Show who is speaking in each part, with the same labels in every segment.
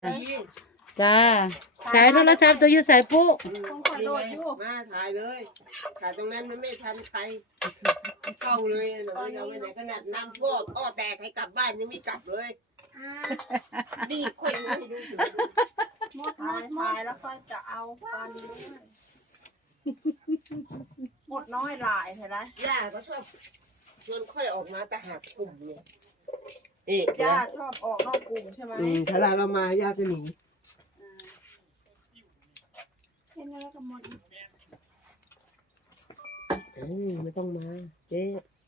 Speaker 1: จ้าขายโทรศัพท์ตัวอยู่ใส่ปุ๊
Speaker 2: มาถ่ายเลยถ่ายตรงนั้นมันไม่ทันใครเข้าเลยเราไปไหนขนาดน้ำก็ท่อแตกให้กลับบ้านยังไม่กลับเลยนี่คนให้ดูสิ
Speaker 3: หมดแล้วค่อยจะเอาปลานี้ด้วยหมดน้อยหลายเห็นไหม
Speaker 2: ย่าก็ชอบชวนค่อยออกมาแต่หากกลุ่มเนี่ย
Speaker 3: ย่าชอบออกนอกกลุ่มใช่ไหม
Speaker 2: ถ้าเรามาย่าจะหนีไม่ต้องมาเจ๊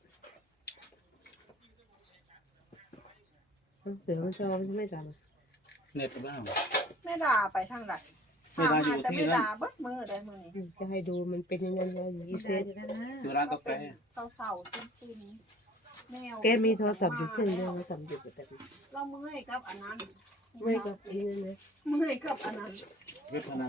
Speaker 2: เสือมันชอบมันไม่ตาม
Speaker 4: เน็ตบ้าง
Speaker 3: ไม่ด่าไปทางไหนหามาแต่ไม่ด่าเบิดมือได้มือนี่
Speaker 2: จะให้ดูมันเป็นยังไงอย่างอีเซต
Speaker 4: อยู่ร้านกาแฟ
Speaker 3: เศร้าๆซึมๆแมว
Speaker 2: แกมีโทรศัพท์อยู่เครื่องเดียวโทรศัพท์อยู่แต่
Speaker 3: เราเมื่อยกับอันนั้น
Speaker 2: เมื่อยกับอันนี้นะ
Speaker 3: เมื่อยกับอันนั้น
Speaker 4: เว็บพนัน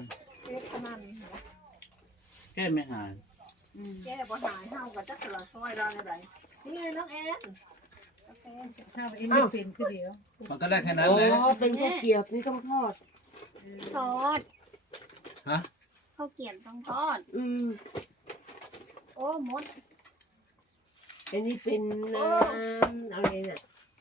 Speaker 3: แก้
Speaker 4: ไม่หาย
Speaker 3: แก้บ่หายเท่ากับจักรซอยเราอะไรนี่ไงน้องแอน
Speaker 1: ข้าวเอ็นไม่เป็นคือเดียว
Speaker 4: มันก็ได้แค่นั้น
Speaker 2: แห
Speaker 4: ละ
Speaker 2: เป็นแค่เกี๊ยวนี่ต้องทอด
Speaker 4: ฮะ
Speaker 3: ข้าวเกี๊ยวต้องทอดโอ้มด
Speaker 2: อันนี้เป็นน้ำอะไรเนี่ย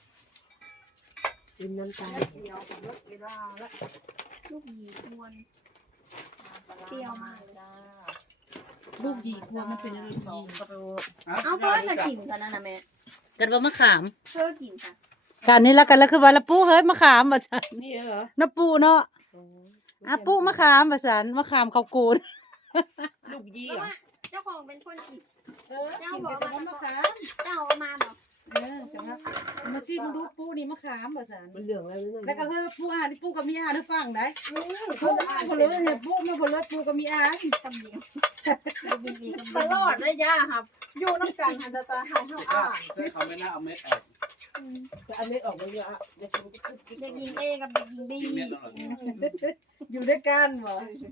Speaker 2: เป็นน้ำตาล
Speaker 3: เดียวกับรสเวลาละลูกหยีชวนเปรี้ยวมากจ้า
Speaker 1: ลูกดีกลัวมันเป็นลูกดี
Speaker 3: เอาเพื่อสกินกันนะแม่
Speaker 1: กันว่ามะขาม
Speaker 3: เพื่อกินค่ะ
Speaker 1: กันนี่แล้วกันแล้วคือว่าละปูเฮ้ยมะขามบ่ซั่น
Speaker 2: นี่เหรอ
Speaker 1: น้าปูเนาะปูมะขามบ่ซั่นมะขามข้าวกูด
Speaker 2: ลูกยี
Speaker 3: เจ้าของเป็นคนกิน
Speaker 1: เจ้าบอกว่ามะขาม
Speaker 3: เจ้ามาบอก
Speaker 1: จังว่ามาซิมึงดูปูนี่มะขามบ่ซั่น
Speaker 2: มันเหลืองอะไร
Speaker 1: แล้วก็เฮ้ยปูอ่านนี่ปูก็มีอ่านให้ฟังได้ปูอ่านพอเลยเนี่ยปูมาพอเลยปูก็มีอ่าน
Speaker 3: สำเนียงตลอดเลยย่าครับอยู่น้ำกันหันตาหายเท่าอ่าน
Speaker 4: เขาไม่น่าเอาเม็ดออก
Speaker 2: จะเอาเม็ดออกไปเยอะ
Speaker 3: เด็กหญิงเอกับเด็กหญิงบี
Speaker 1: อยู่ด้วยกันบ่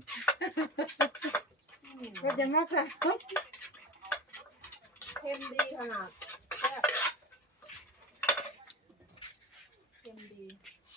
Speaker 1: ก็จะมาค่ะ
Speaker 3: เข้มดีขนาดเข้มดี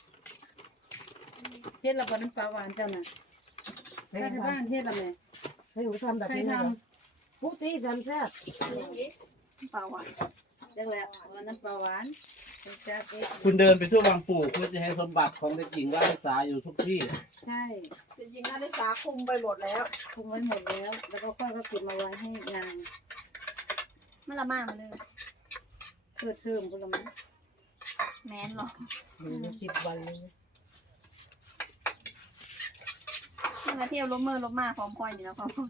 Speaker 1: เฮ็ดละบ่น้ำปลาหวานเจ้าน่ะไปที่บ้านเฮ็ดละแม่
Speaker 2: ให้หนูทำแบบนี้ทำผู้ตีทำแซ่บ
Speaker 3: ปลาหวาน
Speaker 1: จังแหละว่าน้ำปลาหวาน
Speaker 4: คุณเดินไปทั่ววังปู่คุณจะให้สมบัติของเด็กหญิงราชสาอยู่ทุกที่
Speaker 1: ใช่
Speaker 3: จริงๆราชสาคุมไปหมดแล้ว
Speaker 1: คุมไว้หมดแล้วแล้วก็ค่อยก็เก็บมาไว้ให้นาง
Speaker 3: ไม่ละมากมาเลย
Speaker 1: เพื่อเทิมก็ละมั้ง
Speaker 3: แม่นหรอ
Speaker 2: 10 วันเลย
Speaker 3: มาเที่ยวล้มมือล้มมาพร้อมคอยอยู่แล้วครับ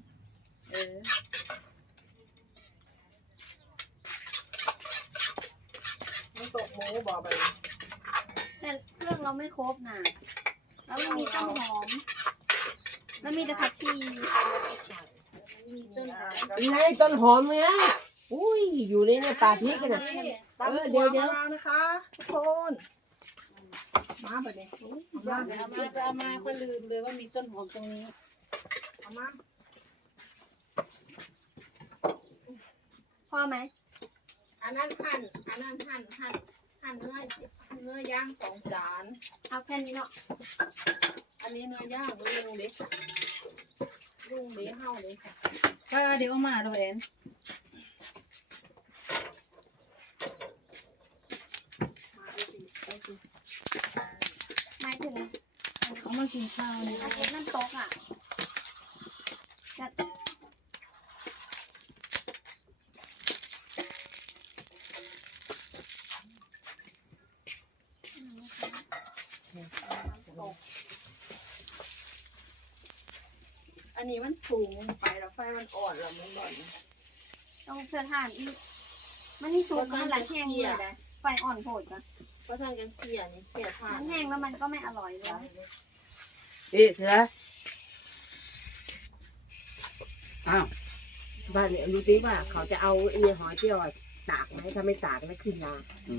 Speaker 3: มันตกหมูบอกไปแต่เครื่องเราไม่ครบนะแล้วมันมีต้นหอมแล้วมีแต่ผักชี
Speaker 2: ไงต้นหอมเนี่ยอุ้ยอยู่ในป่าพริกกันนะเดี๋ยว
Speaker 3: นะคะทุกคนมาไปเลย
Speaker 1: เอามาก็ลืมเลยว่ามีต้นหอมตรงนี้
Speaker 3: เอามาพอไหมอันนั้นหั่นเนื้อย่าง2 จานเอาแค่นี้เนาะอันนี้เนื้อย่างลุงเด็กเฮาเลย
Speaker 1: ค่ะเดี๋ยวเอามาเราเอง
Speaker 3: หมายถึง
Speaker 1: เขามากินข้าวเนี่ย
Speaker 3: อันนี้น้ำโต๊ะอ่ะอันนี้มันสูงไปแล้วไฟมันอ่อนแล้วมันร้อนต้องเสื้อถ่านอีกมันนี่สูงมันหลายแห้งเลยนะไฟอ่อนโผดนะเพราะทางกันเสียนี่เสียถ่านมันแห้งแล้วมันก็ไม่อร่อยเลย
Speaker 2: เสือ
Speaker 4: อ้าว
Speaker 2: บ้านเนี่ยรู้ตีว่าเขาจะเอาเนี่ยหอยเจียวตากไหมถ้าไม่ตากไม่ขึ้นนา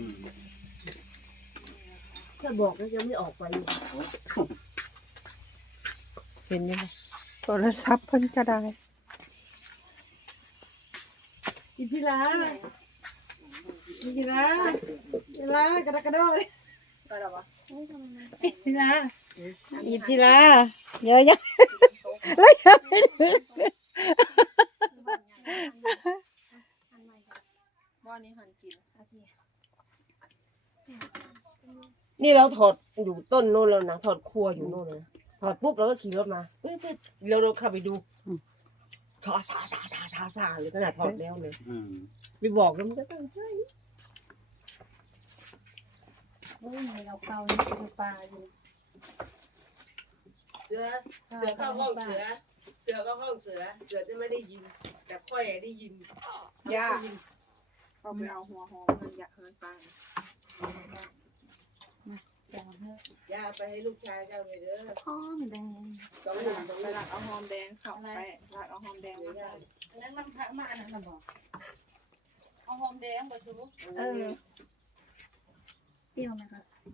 Speaker 2: ถ้าบอกแล้วยังไม่ออกไปเห็นไหม
Speaker 3: โทรศัพท์เพิ่นก็ได้
Speaker 1: กินพี่ละกระโดดเลย
Speaker 3: ก็ได้ปะ
Speaker 1: พี่ละอีทีละเดี๋ยวยังแล้วยังไม่ถึง
Speaker 3: ว่านี้หันกิน
Speaker 2: นี่เราถอดอยู่ต้นโน่นแล้วนะถอดครัวอยู่โน่นเลยถอดปุ๊บเราก็ขี่รถมาปึ๊บเราเข้าไปดูชาเลยขนาดถอดแล้วเลย
Speaker 4: อืม
Speaker 2: ไปบอกแล้วมันก็ต้องใช่
Speaker 3: โอ้ยเราเกาอยู่ปลาอยู่
Speaker 2: เสือเข้าห้องเสือเข้าห้องเสือจะไม่ได้ยินแต่ค่อยได้ยิน
Speaker 3: ย่าเอาไปเอาหัวหอมมันอยากเฮินปลา
Speaker 2: ย่าไปให้ลูกชายเจ้าเลยเด้อ
Speaker 3: หอมแดง
Speaker 2: ต้องหนึ่งต้อง
Speaker 3: ไป
Speaker 2: หนึ่ง
Speaker 3: หลักเอาหอมแดงเข้าไปหลักเอาหอมแดงมาได้
Speaker 1: อันนั้นมันพระมาอันนั้นน่ะบอกเอาหอมแดงมาชู
Speaker 3: เออเปรี้ยวไหมคะ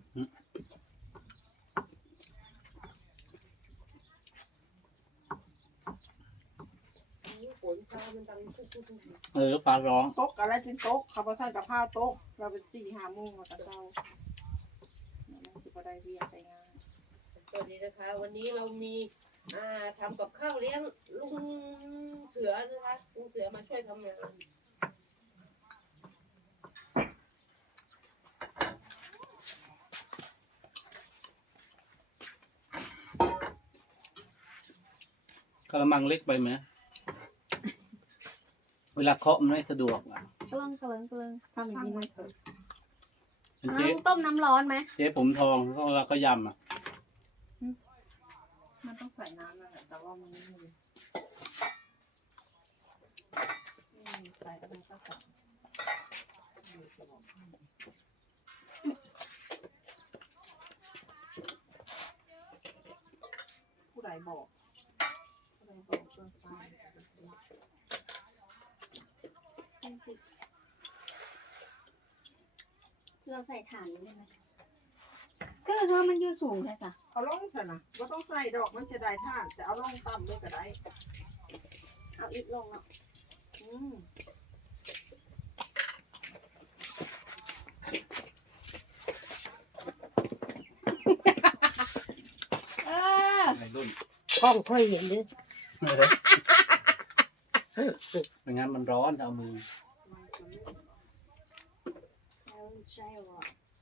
Speaker 2: ฝนฟ้ามันดังทุก
Speaker 4: ฟ้าร้อง
Speaker 3: โต๊ะอะไรเป็นโต๊ะเขาบอกท่านกับผ้าโต๊ะเราเป็น4-5 โมงเราจะเศร้าสิบได้เรียนไปงาน
Speaker 2: สวัสดีนะคะ วันนี้เรามีทำกับข้าวเลี้ยงลุงเสือนะคะลุงเสือมาช่วยทำงาน
Speaker 4: กระมังเล็กไปไหมเวลาเคาะมันไม่สะดวกอ่ะ
Speaker 3: กำลังทำอย่างนี้เลย
Speaker 4: เจ๊
Speaker 3: ต้มน้ำร้อนไหม
Speaker 4: เจ๊ผมทองเวลาเขายำอ่ะ
Speaker 3: มันต้องใส่น้ำนั่นแหละแต่ว่ามันไม่มีใส่อะไรก็ใส่ผู้ใดบอกเกินไปเราใส่ถ่านได้ไหมก็คือว่ามันอยู่สูงใช่ไหม
Speaker 1: เอาลงซะนะบ่ต้องใส่ดอกมันเสียดายท่านแต่เอาลงต่ำเลยก็ได้
Speaker 3: เอาอีกลงอ่ะ
Speaker 4: ในรุ่น
Speaker 2: กล้องค่อยเห็นเลย
Speaker 4: ไม่งั้นมันร้อนเอามือ
Speaker 3: แล้วใช่หรอ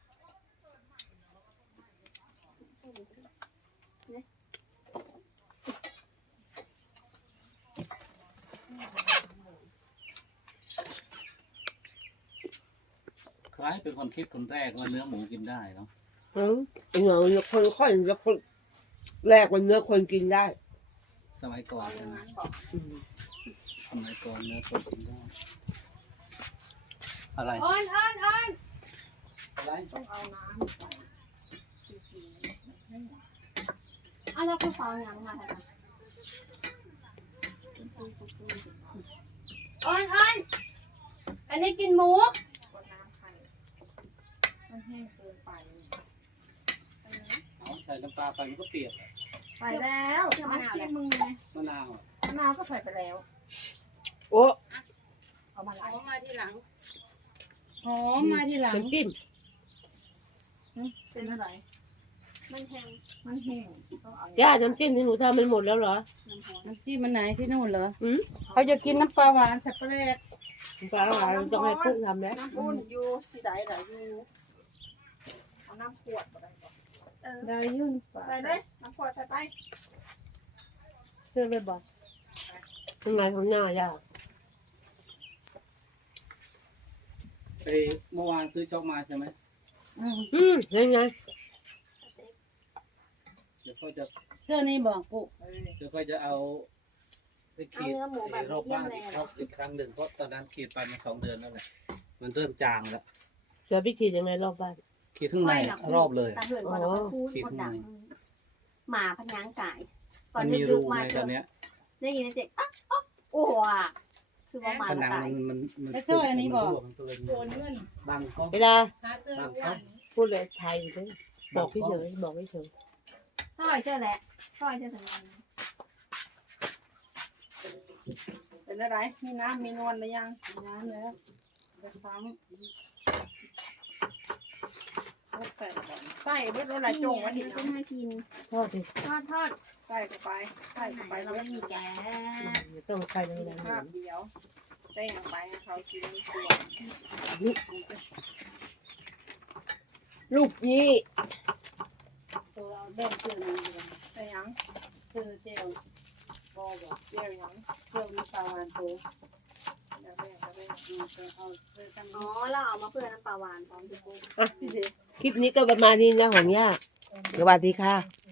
Speaker 4: คล้ายเป็นคนคิดคนแรกว่าเนื้อหมูกินได้เนาะ
Speaker 2: เหงาคนค่อยแล้วคนแรกวันเนื้อคนกินได้
Speaker 4: สมัยก่อนใช่ไหมสมัยก่อนเนื้อคนกินได้อะไร
Speaker 3: อ้อน
Speaker 4: อะไร
Speaker 1: ต้องเอาน้ำใส่
Speaker 3: อ้าวแล้วคุณฟังยังมาค่ะอ้อนอันนี้กินหมู
Speaker 1: ก็น้ำไข่มันแห้งเกินไป
Speaker 4: เอาใส่น้ำปลาไปมันก็เปียกอะ
Speaker 1: ใส่แล้ว
Speaker 3: เชื่อมะนาว
Speaker 1: เสี
Speaker 3: เลย ย
Speaker 1: มือไง
Speaker 4: มะนาวอ่ะ
Speaker 1: มะนาวก็ใส่ไปแล้ว
Speaker 2: โอ้
Speaker 1: เอามา
Speaker 2: เอามาทีหลัง
Speaker 1: หอมมาทีหลัง
Speaker 2: น้ำจิ้ม
Speaker 1: เป็นอะไร
Speaker 3: มันแห้ง
Speaker 1: มันแห้งต้องเอา
Speaker 2: ย่าน้ำจิ้มที่หนูทำมันหมดแล้วเหรอ
Speaker 1: น้ำจิ้มมันไหนที่นู่นเหรอ
Speaker 2: อืม
Speaker 1: เขาจะกินน้ำปลาหวานสับปะรด
Speaker 2: ปลาหวานต้องให้ปุ๊กทำแล้ว
Speaker 1: น้ำอุ่นอยู่ที่ไหนไหนอยู่เอาน้ำขวดอะไรก่อนได้ยุ่นใส่เลยน้ำขวดใส่ไปเชื่อเลยบอก
Speaker 2: ยังไงของย่าย่า
Speaker 4: ไปเมื่อวานซื้อช็อกมาใช่ไหม
Speaker 2: ยังไง
Speaker 4: เดี๋ยวก็จะ
Speaker 1: เชื่อนี่บอกปุ๊
Speaker 4: เดี๋ยวก็จะเอาไปขีด
Speaker 3: เอาเนื้อหมูแบบ
Speaker 4: รอบ
Speaker 3: เยี่ย
Speaker 4: บ้าม น
Speaker 3: เลย
Speaker 4: อีก
Speaker 3: เห
Speaker 4: ร
Speaker 3: รอ
Speaker 4: อบอีกครั้งหนึ่งเพราะตอนนั้นขีดไปมา2 เดือนแล้วแหละมันเริ่มจางแล้ว
Speaker 2: เสือพี่ขีดยังไงรอบบ้าน
Speaker 4: ขีดข้างในรอบเลย
Speaker 3: ตาเหื่อนก่อนแล้วก็คูดกดดังหมาพญางจ่ายตอ
Speaker 4: มัน น
Speaker 3: ดึ
Speaker 4: มี
Speaker 3: ก
Speaker 4: รู
Speaker 3: ๆมา
Speaker 4: ใน
Speaker 3: เจ
Speaker 4: ตอ
Speaker 3: อน
Speaker 4: เนี้ย
Speaker 3: ได้ยินเสียงอ๊ะอ๊ะโอ้โหคือว่าหมา
Speaker 4: ผนัง
Speaker 3: ตาย
Speaker 4: มัน
Speaker 1: ไม่ใช่อันนี้บอก
Speaker 4: มันก็เลย
Speaker 1: โอนเงิน
Speaker 4: บังก็
Speaker 2: เวลา
Speaker 1: หาเจอ
Speaker 4: บัง
Speaker 1: วั
Speaker 4: ก็
Speaker 1: น
Speaker 2: พูดเลยไทยเลยบอกเฉยๆบอกเฉย
Speaker 3: ซอยเจอแหละซอยเจอสัญญาณ
Speaker 1: เป็นอะไรมีน้ำมีนวลหรือยังมีน้ำแล้วจะฟังใส่เบิดอะไรจงไว้ที่
Speaker 3: ก็
Speaker 1: น้ำ
Speaker 3: น่ากิน
Speaker 5: ทอดดิ
Speaker 3: ทอด
Speaker 1: ใส่เข้าไปใส่เข้าไป
Speaker 3: เราไม่มีแก๊ส
Speaker 5: ต้องใครเลยนะ
Speaker 1: ภาพเดียวได้อย่างไปให้เขากินตัว
Speaker 5: ลูกยี่
Speaker 1: ตัวเราเล่นเกลือเลยได้ยังคือเจลบอบอกเจลยังเจลมีปลาวันโตแล้วได้เอาเพื่อกัน
Speaker 3: อ๋อเราเอามาเพื่อน้ำปลาหวานพร้อมทุกคน
Speaker 5: คลิปนี้ก็ประมาณนี้นะหอมย่าสวัสดีค่ะ